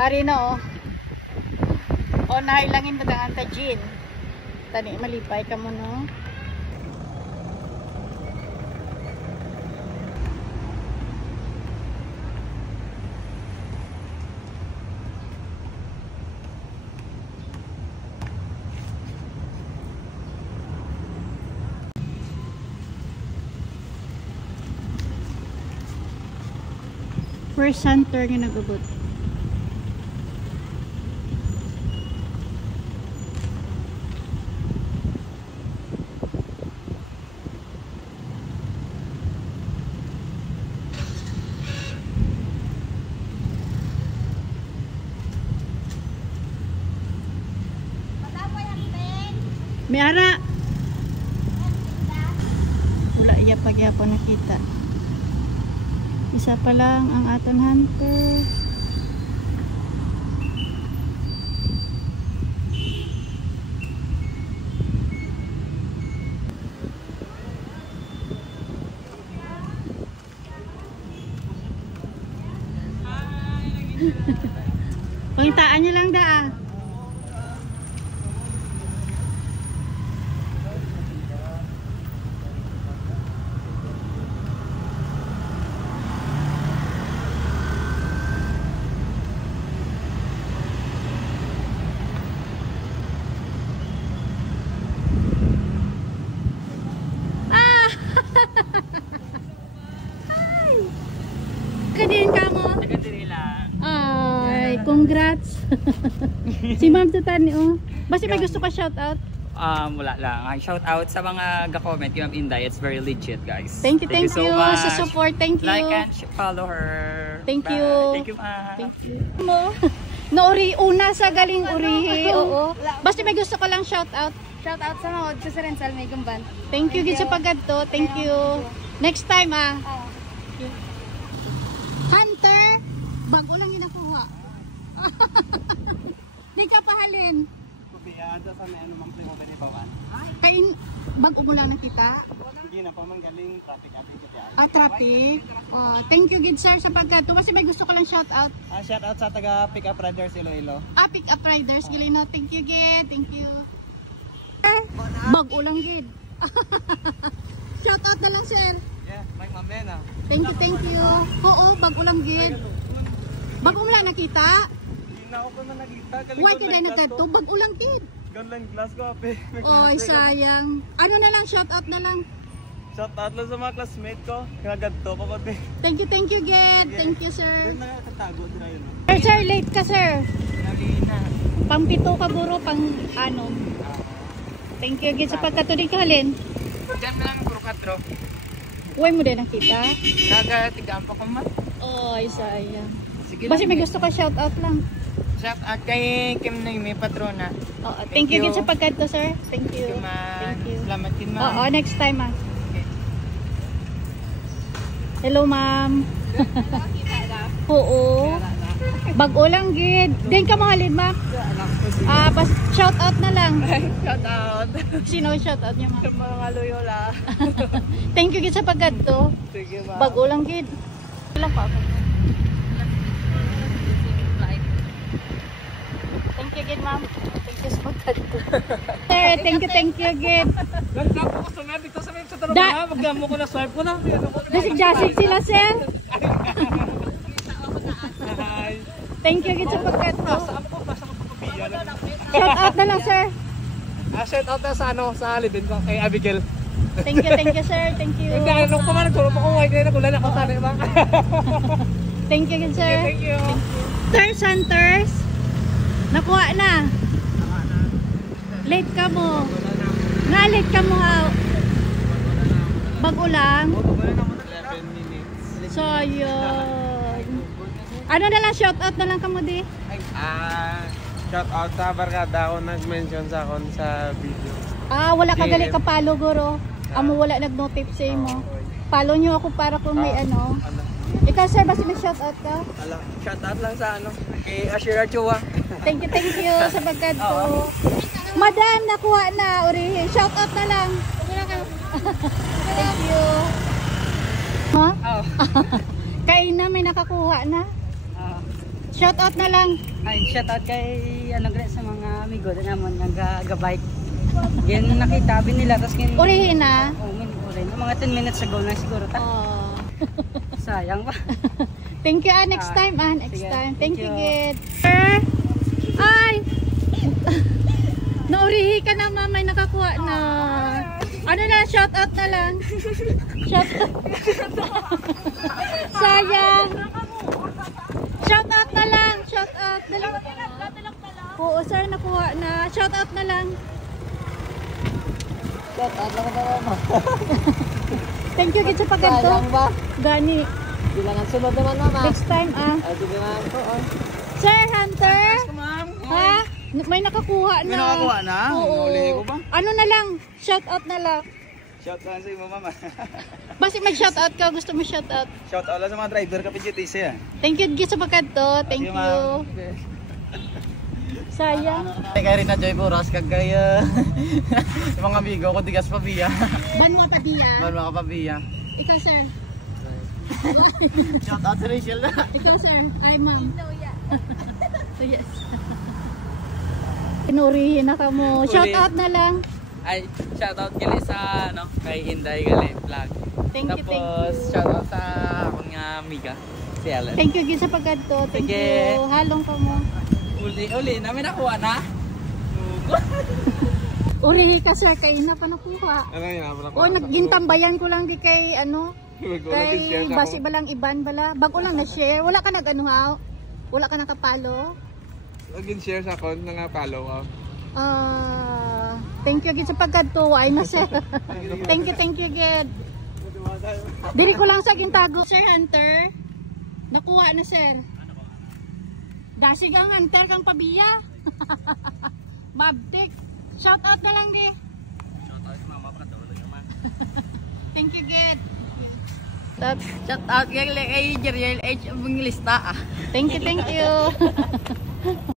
Ari na oh. O nailangin mo ang antajin. Tani malipay ka mo no. First center nga nagubot. May ara. Wala iya pagyapon nakita. Isa pa lang ang aton hunter. Pangitaan nyo lang da. Kadin ka mo? Ay, congrats. Si Ma'am Tutani oh. Basta may gusto ka shout out? Wala lang. Shout out sa mga ga-comment yung Ma'am Inday. It's very legit, guys. Thank you so much. sa support. Thank you. Like and follow her. Thank Bye. you. Thank you, Ma'am. Thank you. Mo. Nauri una sa galing urihi. Oo. Basta may gusto ka lang shout out. Shout out sa mga sa Rensal may gumban. Thank you gid sa paggadto. Thank you. Next time ah. Hunter, bago lang yun nakuha. Di ka pahalin. Piyada sa may ano mang primo ba ni Bawan? Kain, bago mo lang nakita. Hindi na pa man galing traffic atin kaya. Traffic. Thank you gid sir sa paggadto. Kasi may gusto ko lang shout out. Shout out sa taga Pick Up Riders Iloilo. Pick Up Riders Gilino. Thank you gid. Thank you. Bago lang gid. Shout out na lang sir. Yeah, Mike Mamena. Thank you. Oo, bago lang gid. Bago mo lang nakita? Hindi na ako pa man nakita. Why kaya nagkadto? Bago lang gid. Gunline glass ko ape. Oy, sayang. Ano na lang, shout out na lang. Shout out lang sa mga classmate ko. Kinagadto pa pati. Thank you, Ged. Thank you, sir. Doon na katago din ayun. Sir, late ka, sir. Nalina. Pang pito ka, guro, pang ano. Thank you, Ged, sa pagkatuloy ka, Halin. Diyan mo lang ang krokatro. Huwag mo din nakita? Nagatigaan pa ko, ma. Oy, sayang. Sige Basta lang. may gusto ka, shout out lang. Shout out kay Kim na may patrona. Thank you, Ged, sa pagkatuloy, sir. Thank you. Thank you. Salamat din, ma. Oo, next time, ah. Hello, ma'am. Oo. Bago lang, Gid. Din ka mahalin, ma'am. Shout out na lang. Shout out. Sino shout out niyo, ma'am? Mga Loyola. Thank you, Gid, sa paggadto. Sige ba. Bago lang, Gid. Ilang pa ako. Thank you, Gid, ma'am. Thank you sa paggadto. Sir, thank you, Gid. Ganda ko sa mga dito sa mga sa talaga. Magdamo ko na swipe ko na. Jasig sila, sir. Thank you, Gid, sa paggadto. Shout out na lang, sir. Shout out na sa ano, sa Alibin ko kay Abigail. Thank you, sir. Thank you. Kaya nung pa man nagturo pa ko, wag na kulan ako sana ba. Thank you, Gid, sir. Thank you. Sir Santers. Nakuha na. Late ka mo. Nga late ka mo ha. Bago lang. 11 minutes. So, yun. Ano na lang, shout out na lang ka mo di? Shout out sa barkada ko nag-mention sa akon sa video. Wala ka gali ka palo, guro. Amo wala nag-notif sa mo. Follow nyo ako para kung may ano. Ikaw, sir, basta may shout out ka? Shout out lang sa ano, kay Ashira Chua. Thank you sa pagkadto. Madam, nakuha na, urihin. Shout out na lang. Thank you. Ha? Kain na, may nakakuha na. Shout out na lang. Ay, shout out kay sa mga amigo na naman nag-bike. Yan nakita nila tapos kin Urihin na. Oh, uri. Mga 10 minutes ago na siguro ta. Oh. Sayang pa. Thank you next time next sige. time. Thank you, Thank Gid. Ay. Naurihi ka na, ma'am, may nakakuha na. Ano na, shout out na lang. Shout out. Sayang. Shout out na lang. Shout out. Oo, sir, nakuha na. Shout out na lang. Shout out lang ba mama? Thank you, Gid, sa pagganto. Sayang ba? Gani. Bilangan sunod naman mama. Next time, Ay, sige ma'am. Sir Hunter. Ma'am. Ha? May nakakuha na. May nakakuha na? Oo. Nahuli ko ba? Ano na lang? Shout out na lang. Shout out sa iyo, mama. Basta mag-shout out ka, gusto mo shout out. Shout out lang sa mga driver ka PGTC ah. Thank you Gid sa pagkanto. Thank Sige, you. ma'am. Sayang. Kay rin na Joy Boras kagay yung mga amigo ko tigas pabiya. Ban mo pabiya. Ban mga pabiya. Ikaw sir. Shout out sa Rachel na. Ikaw sir. Ay ma'am. So yes. Pinurihin na ka mo. Shout out na lang. Ay, shoutout gali sa kay Inday gali vlog. Thank you, thank Tapos you. shoutout sa akong amiga si Ellen. Thank you Gid sa pagkanto. Thank Sige. you. Halong ka mo. Uli namin nakuha na. Urihi ka sir, kay na pa nakuha. Ano yun? O naggintambayan ko lang di kay kay basi balang iban bala. Bago lang na share. Wala ka nag-ano ha? Wala ka nakapalo? Nag-share sa account na nga follow up. Thank you Gid sa pagkanto. Ay na sir. Thank you Gid. Diri ko lang sa gintago. Sir Hunter, nakuha na sir. Dasig ang Hunter kang pabiya. Babtik. Shout out na lang di. Shoutout sa mama pa tuloy naman. Thank you Gid. Shout out kay Jeriel H ang lista. Thank you.